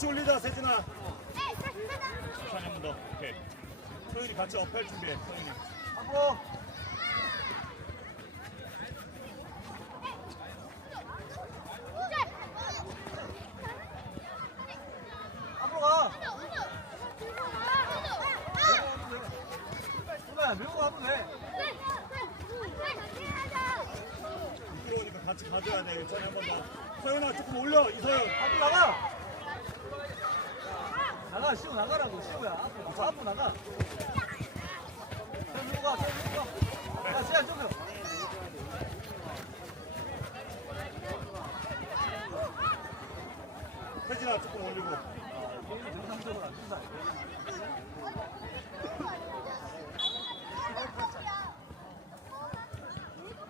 같이 올리자 세진아. 천이 한번 더. 오케이. 소윤이 같이 업할 준비해 소윤이. 앞으로 가. 누나야 밀고 가면 돼. 미끄러우니까 같이 가져야 돼 천이 한번 더 서윤아 조금 올려 이서윤 앞으로 나가. 나가 시우 나가라고 시우야. 앞으로 앞으로 나가. 저 밀고 가. 저 밀고 가. 야 시야 좀. 세진아 조금 올리고 정상적으로 안 준다.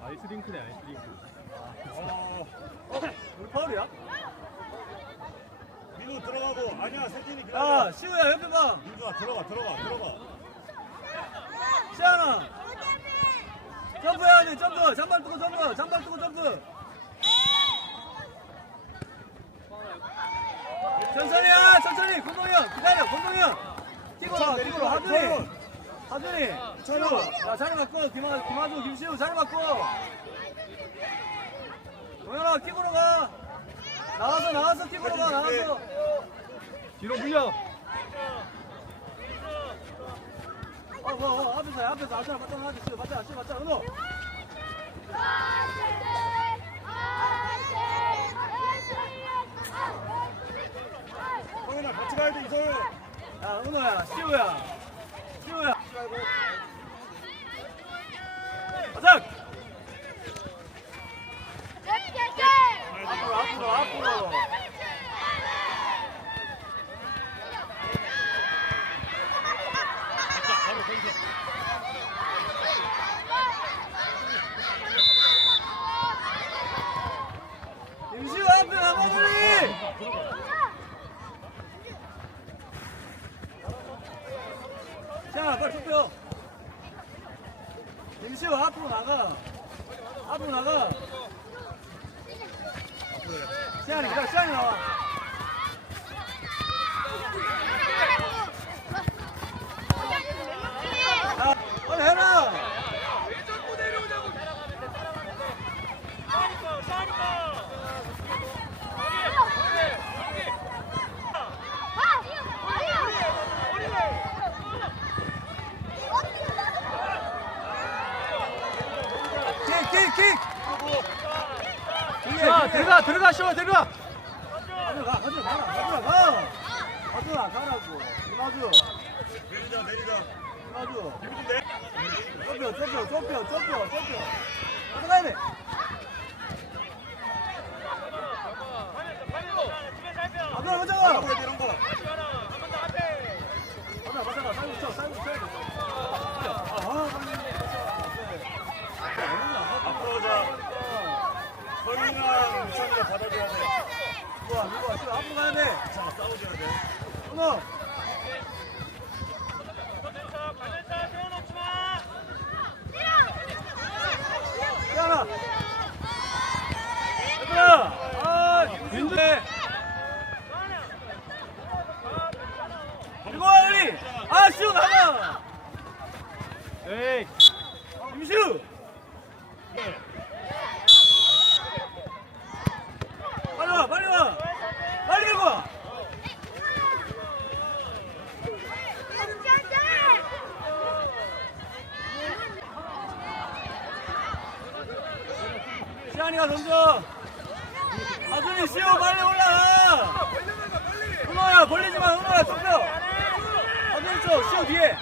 아이스링크네 아이스링크 어 우리 파울이야? 민우 들어가고 아니야 세진이 야 기다려 시우야 옆에 봐. 민우야 들어가 들어가 들어가 시아나 점프해야 돼 점프 잔발 뜨고 점프 잔발 뜨고 점프 천천히야 천천히 건동이 형 기다려 건동이 형 뛰고 와 뛰고 와 하준이 하준이 시우 야 자리 바꿔 김하, 김하주 김시우 자리 바꿔 동현아 킥으로 가. 나와서 나와서 킥으로 가 나와서. 뒤로 물려. 어, 어, 어, 앞에서, 앞에서, 앞에서, 맞다, 맞다, 맞다, 맞다, 맞다, 은호. 서윤아 같이 가야 돼 이서윤 야, 은호야, 시우야. 시우야. 가자! 앞으로, 앞으로, 앞으로. 바로 거기서 임시우 앞에 나머지! 자, 빨리 좁혀. 임시우 앞으로 나가. 앞으로 나가. 시안이 기다려, 시안이 나와. 자, 빨리 해라! 킥, 킥, 킥! 자 들어가 들어가 시원 들어가 가져 가, 가져 가라, 가져 가! 가져라, 가라고. 이마주, 내리자 내리자 이마주. 좁혀, 좁혀, 좁혀, 좁혀, 좁혀. 가져가야 돼. 앞으로. 하고 해야 돼 이런 거 가자, 가자, 사이드 쳐, 사이드 쳐야 돼. 아, 앞으로 오자 서윤이랑 우찬이가 받아줘야 돼 이거 지금 앞으로 가야 돼. 자 싸워줘야 돼 얘들아. 아, 와, 우리. 아, 나가. 에이 임시우. 빨리 와, 빨리 와. 빨리 들고 와. 던져. 아준이 시우 빨리 올라가. 은호야 벌리지 마. 은호야 좁혀. 아준이 쪽 시우 뒤에.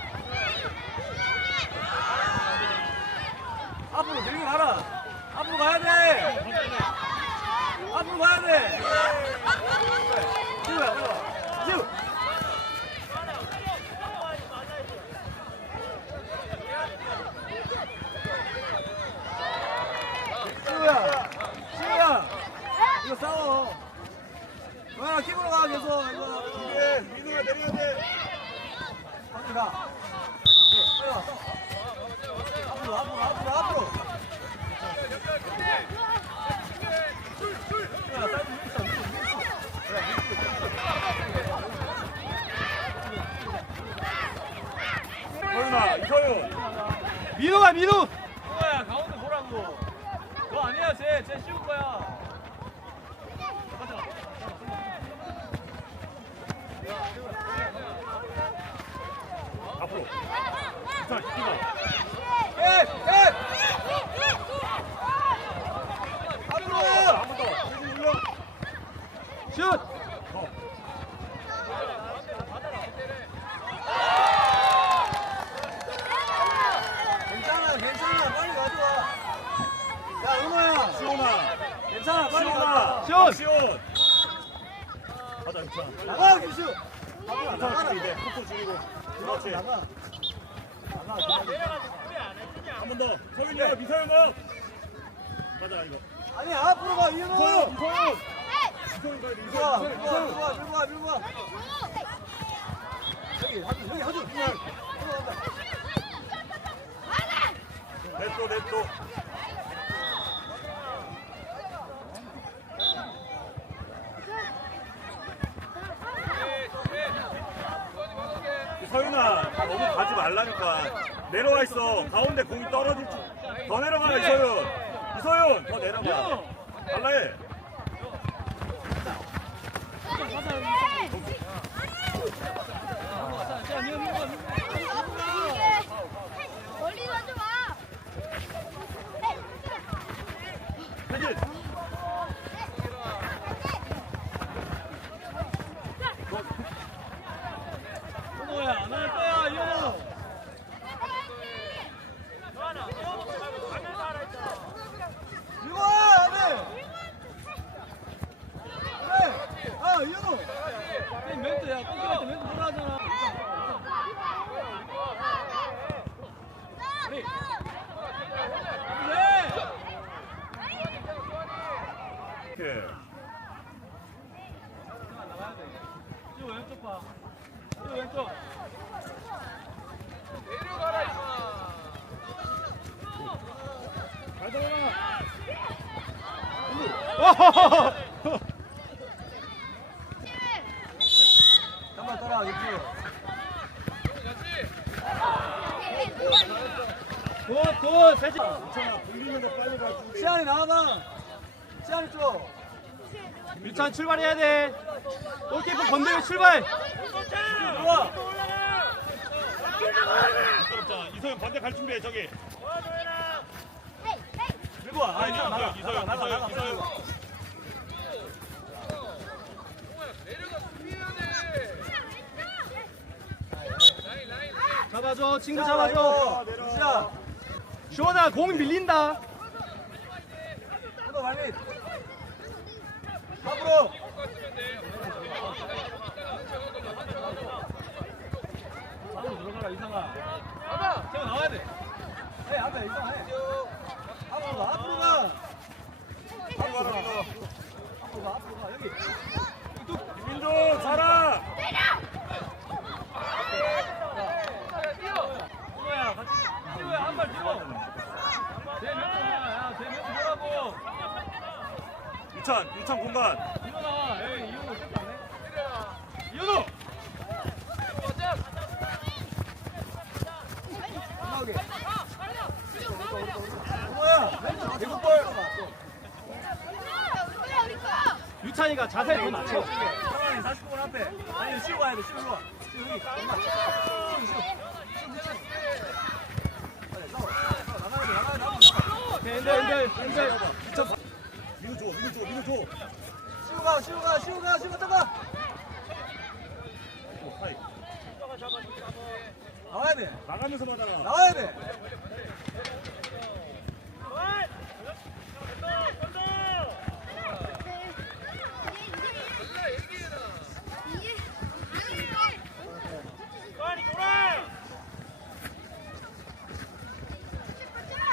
앞으로 들기 가라. 앞으로 가야 돼. 앞으로 가야 돼. 시우야, 시우. 시우. 시우야, 시우야. 이거 싸워. 아, 킥으로 가, 계속. 이거. 네 민우야 내려야 돼 앞으로 가. 예, 빨리 와. 앞으로, 앞으로, 앞으로, 앞으로. 야, 사이드 있어. 민우 은호야 가운데 보라고 너 아니야 쟤쟤 씌울 거야 앞으로. 자, 뛰어. 에! 에! 앞으로 한번 더. 세진 올려. 슛 더. 괜찮아 괜찮아 빨리 가져와 야 은호야 시온아. 괜찮아 빨리 시온아. 가져와 시온! 시온. 가자, 유찬. 나가 규슈 나가 이제 속도 줄이고. 그렇지. 나가 한 번 더. 서윤이야, 미서윤아. 가자, 이거. 아니 앞으로 가 이현호 이서윤, 이서윤. 이서윤 가야 돼, 밀고 와 이서윤. 밀고 와 밀고 와 밀고 와 밀고 와 여기 하주 여기 하주 넷도, 넷도. 서윤아, 너무 가지 말라니까. 내려와 있어. 가운데 공이 떨어질 줄. 더 내려가, 이서윤. 이서윤, 더 내려가. 달라해. 멀리 던져봐. 혜진. 은호야 안 할 거야 이현호 밀고 와 안돼 그래 아 이현호 이 멘트야 꽁꽁한테 멘트 뭐라 하잖아 그래 이렇게. 이 왼쪽 봐. 이 왼쪽. 잠깐 따라. 굿굿 세지. 괜찮아, 돌리는 거 빨리 가. 시안이 나와봐. 시안이 쪽. 유찬 출발해야 돼 골키퍼 건드려 출발. 부끄럽잖아. 이서윤 반대 갈 준비해, 저기. 밀고 와. 아, 나가. 이서윤, 나가 나가 이서윤, 나가. 이서윤. 잡아줘 친구 잡아줘. 시야. 시원아 공 밀린다 또 발밑. 앞으로. 앞으로 들어가라 이상아. 태워 나와야 돼. 해 앞에 이상아 해. 앞으로 가 앞으로 가. 앞으로 가. 앞으로 가 여기. 민조, 살아! 이거야 같이. 이거야 한발 뒤로. 제 멘트야. 야, 제 멘트 뭐라고? 유찬, 유찬 공간. 나오게. 뭐야? 볼. 유찬이가 자세 더 낮춰 상황이 49분 앞에. 아니 쉬고 가야 돼. 쉬고 가. 쉬고 여기. 엄마. 쉬고 쉬고. 빨리 나와. 나가야 돼. 나가야 돼. 나가. 오케이 엔들 엔들 엔들 민우 줘. 쉬고 가. 쉬고 가. 쉬고 가. 쉬고 따가. 오, 하이. 나와야 돼. 나가면서 받아라. 나와야 돼.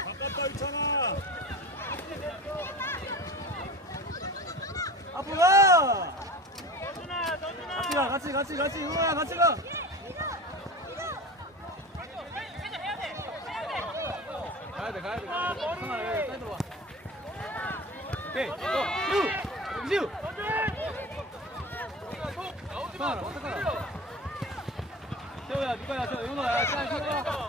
바꿨다, 유찬아. 앞으로 가. 같이 가. 같이 같이 같이. 응호야 같이 가. 가야 돼. 가야 돼. 가야 돼. 상아 여기 사이드 와. 오케이 슛 이지우 상아 어떡하라. 태호야 누가야 저 태호야.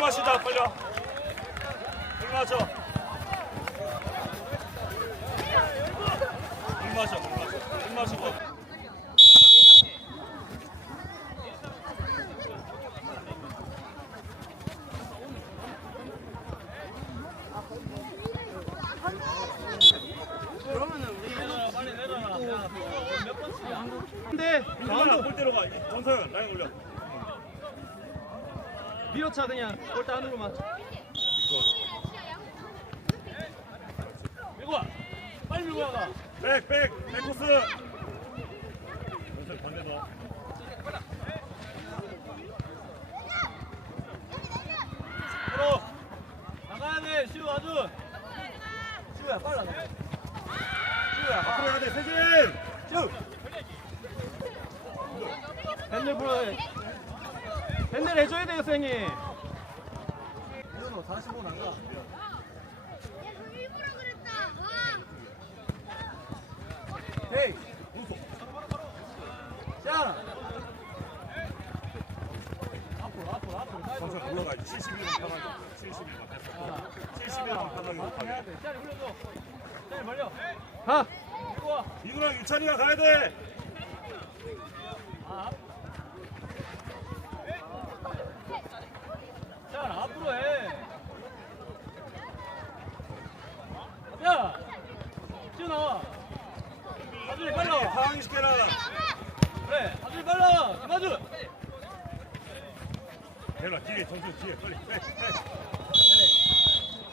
마시자 빨려 물 마셔 물 마셔 물 마셔 물 마시고 빨리 내려놔. 야, 몇 번씩이야? 근데 가운데 볼 때로 가 전서현 라인 올려 밀어차 그냥 골대 안으로만. 밀고 와. 빨리 밀고 와가. 백백 백 코스 전서현 반대 너 들어. 나가야 돼. 시우 아주. 시우야 나가. 시우야. 앞으로 해야 돼 세진 시우. 불어. 밴들 해줘야 돼요, 선생님. 이현호 45 나가. 야, 그 일부러 그랬다. 아. 헤이. 자. 앞으로 앞으로 앞으로. 사이드로. 전서현 올라가야지 71번 편하게 71번 됐어 71번 편하게 해야 못하게 돼. 자리 흘려줘. 자리 벌려. 가. 이구랑 유찬이가 가야 돼 아. 자, 앞으로 해. 야, 지우 나와. 아들이 빨리 나와. 상황 시켜라 그래, 빨리 나와. 김아준. 내려 뒤에 전서 뒤에 빨리.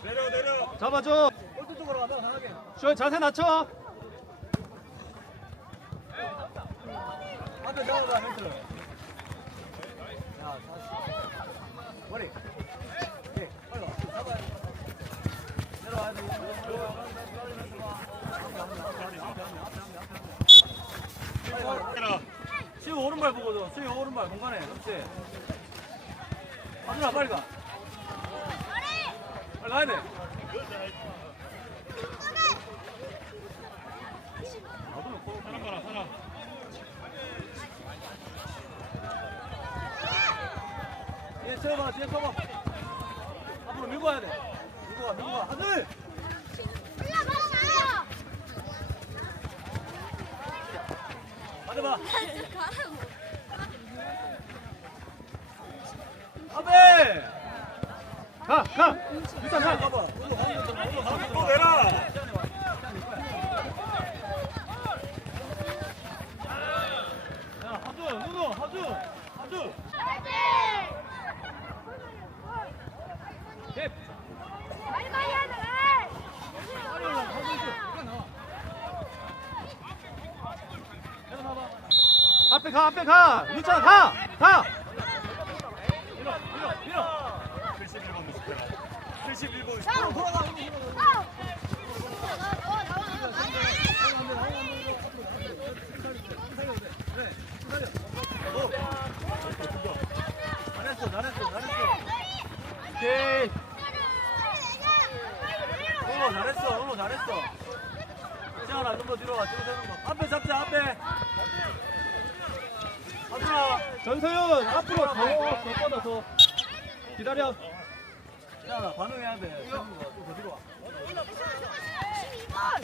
내려 내려 잡아줘. 골대 쪽으로 가다 나가게. 저 자세 낮춰. 앞에 나가라, 멘트. 야, 다시. 머리. 오케이, 빨리 와. 잡아야 돼. 내려와야 돼. 내려 시우 시우 오른발 공간에. 그렇지. 아준아 빨리 가. 빨리 가야 돼. 사람 봐라 사람 뒤에 쳐봐, 뒤에 쳐봐. 앞으로 밀고 와야 돼. 밀고 와, 밀고 와. 하늘! 올라가. 맞아봐. 가라고. 앞에! 앞에 가, 앞에 가. 유찬 가, 가. 밀어, 밀어, 밀어. 71번 미스테라 71번 앞으로 돌아가. 아. 어, 나와, 나와, 나와. 잘했어, 잘했어, 잘했어. 오케이. 잘했어, 어머, 잘했어. 시원아, 좀더 뒤로 와, 뒤로 서는 거. 앞에 잡자, 앞에. 하준아. 전서윤 앞으로 더, 더 뻗어서. 기다려. 시원아, 반응해야 돼. 좀더 뒤로 와. 12번.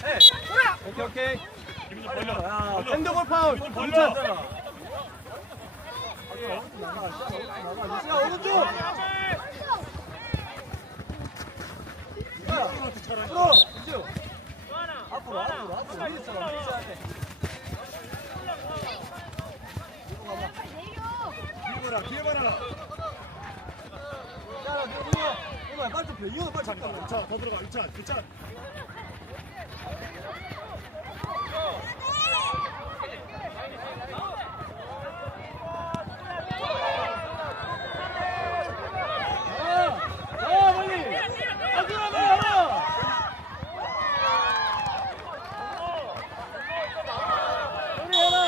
해. 오케이, 오케이. 벌려 가. 야, 벌려 핸드볼 파울. 벌려 괜찮아. 하준아, 오른쪽 나가. 시원아, 오른쪽 나가. 시원아, 오른쪽. 야, 앞으로. 앞으로, 앞으로. 위에 있어라, 위에 있어야 돼. 이거라 뒤에 봐라 자, 이거, 이거 빨리 펴. 이거 빨리 잡자. 유찬 더 들어가 유찬 유찬 자, 자, 빨리. 하준아, 빨리 하라. 빨리 해라.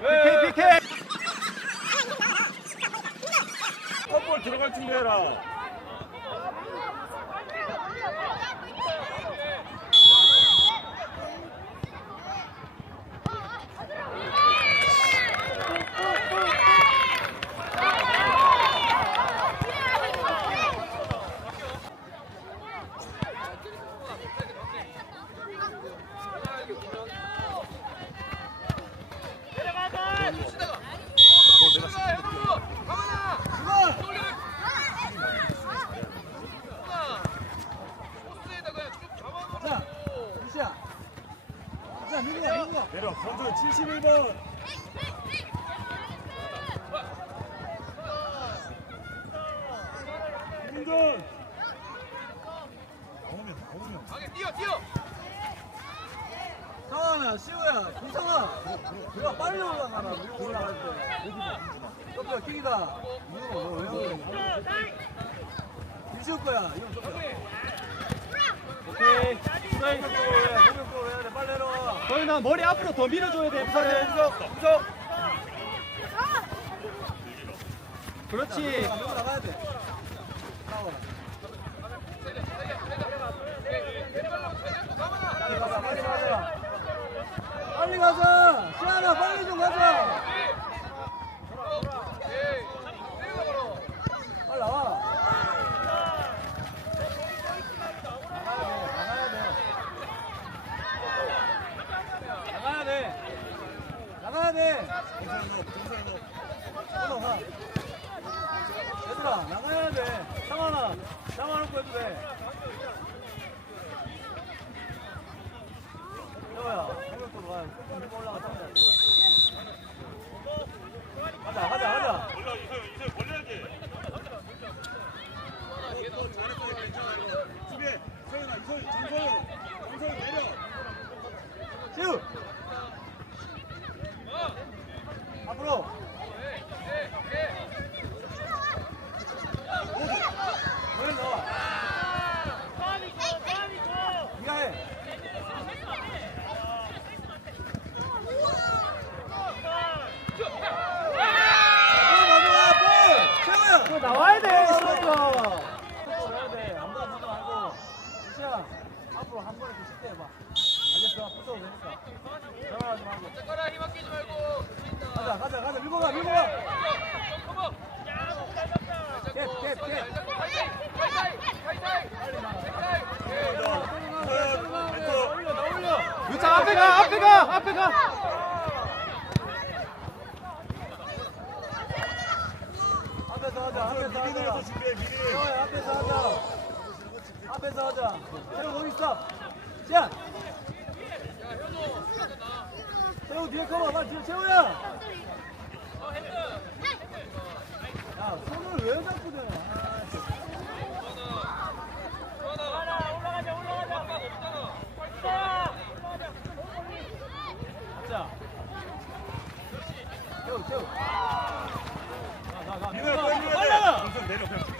PK, PK. 컵볼 들 내려 선수 71번 공전 나오면 나오면 뛰어 뛰어 상아야 시우야 공상아 내가 빨리 올라가라 우리 올라갈 때 여기가 킥이다 이거 왜 이거 거야 이거 오케이 서윤아 머리 앞으로 더 밀어줘야 돼. 부산해, 공격, 공격. 그렇지. 밀고 나가야 돼. 빨리 가자. 시아나, 빨리 좀 가자. 빨리 나와. 나가야 돼, 나가야 돼. 나가야 돼. 동선이 너 동선이 너 넘어가. 얘들아, 나가야 돼. 상환아, 상환놓고 해도 돼. 여보야, 공격도로 가. 조금 밀고 올라가. 가자, 가자, 가자. 올라 이소연 이소연 벌려야지 너 잘했어 괜찮아 이거 수비해 소연아 이소연 정소연 정소연 내려 시우! 앞으로! 너는 나와. 네가 해. 볼 가져와, 볼! 최우야! 또 나와야 돼. 시우야! 시우야. 속도로 해야 돼. 아무나 가지 말고. 지시야, 앞으로 한 번에 그 쉽게 해봐. 알겠어? 붙어도 되니까. 전화하지 말고. 가자, 가자, 가자. 밀고 가, 밀고 가. 캡, 캡, 캡. 올려, 나 올려. 유창 앞에 가. 앞에 가. 앞에 가. 앞에서 하자, 앞에서 미리내서 하자. 준비해 미리 어, 앞에서 하자. 앞에서 하자. 세우 거기 있어. 자. 세우 뒤에 커버. 빨리 뒤에 세우야. 야, 손을 왜 잡고 대? 아, 진짜. 자. 세우, 세우. 내려 동선 내려 그냥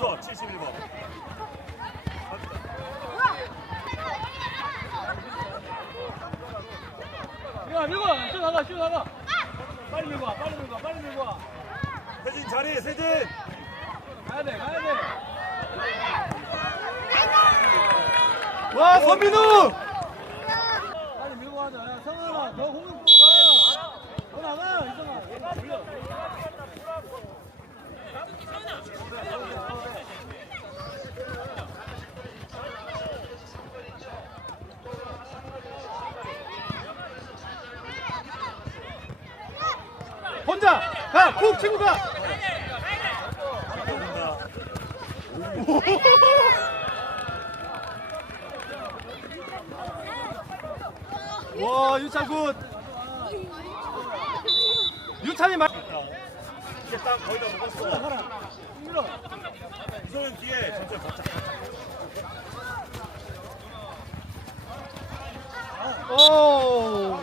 71번, 71번. 야, 밀고 와. 슛 나가, 슛 나가. 빨리 밀고 와, 빨리 밀고 와, 빨리 밀고 와. 세진 자리, 세진. 가야 돼, 가야 돼. 와, 선민우! 빨리 밀고 하자. 야, 성은아, 너 공격 너 나가, 이성아. 아, 올려. 가. 푹 치고 가. 와 유찬 굿. 유찬이 말. 이제 땅 거의 다 먹었어 가라. 밀어. 이소연 뒤에 전체 받자 오.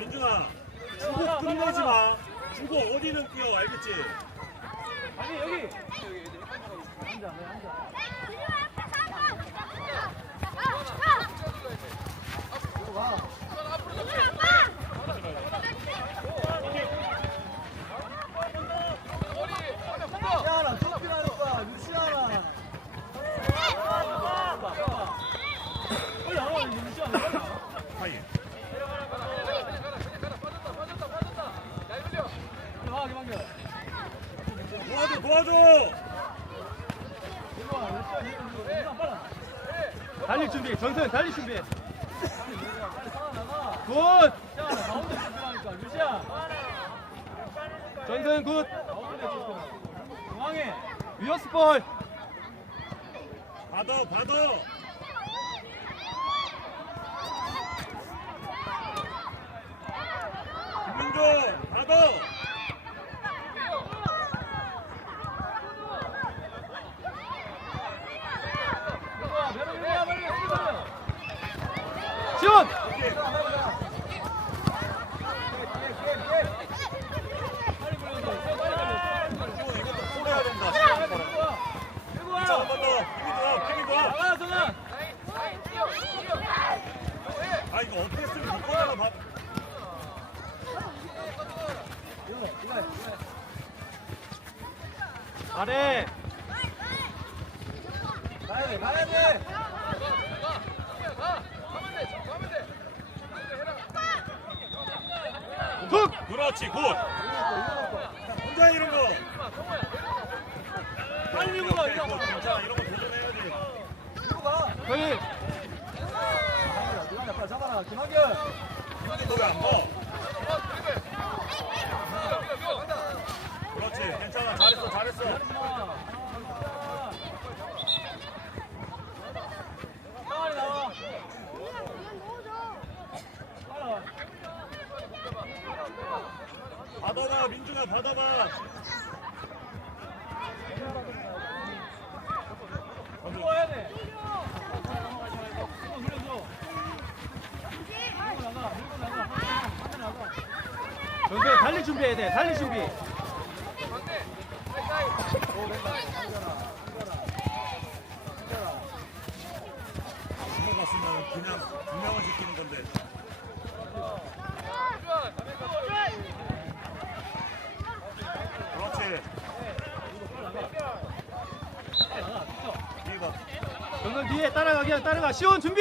민준아 주고 끝내지 마. 주고 어디는 뛰어 알겠지? 아니 여기. 앉아 앉아. 들어와 도와줘 달릴 준비. 전선 달릴 준비. 굿. 전선 굿. 중앙에 위어스 볼. 받아 받아. 김민종 받아. 이거야 메로 이거야 빨리 이거야 시원. 오케이. 빨리 불러줘 빨리 빨리 지원 이것도 콜해야 된다. 이거야 자, 한번 더. 김민종, 김민종. 나가 정아 아 이거 어떻게 쓰면 못 꺼내나 봐. 이거 이거 아래. 가야 돼 가야 돼 툭. 그렇지 굿. 혼자 이런 거. 빨리 이거 굿. 봐 괜찮아 이런 거 도전해야지. 이거 봐 이거 빨리 잡아라 김한결 김민종 너왜안 봐? 그렇지 괜찮아 잘했어. 빨리 나와 받아봐 민중아 받아봐. 들어와야 돼 전선 달릴 준비해야 돼. 달릴 준비. 넘어갔으면 그냥 두 명을 지키는 건데. 그렇지. 전선 뒤에 따라가 그냥 따라가. 시원 준비.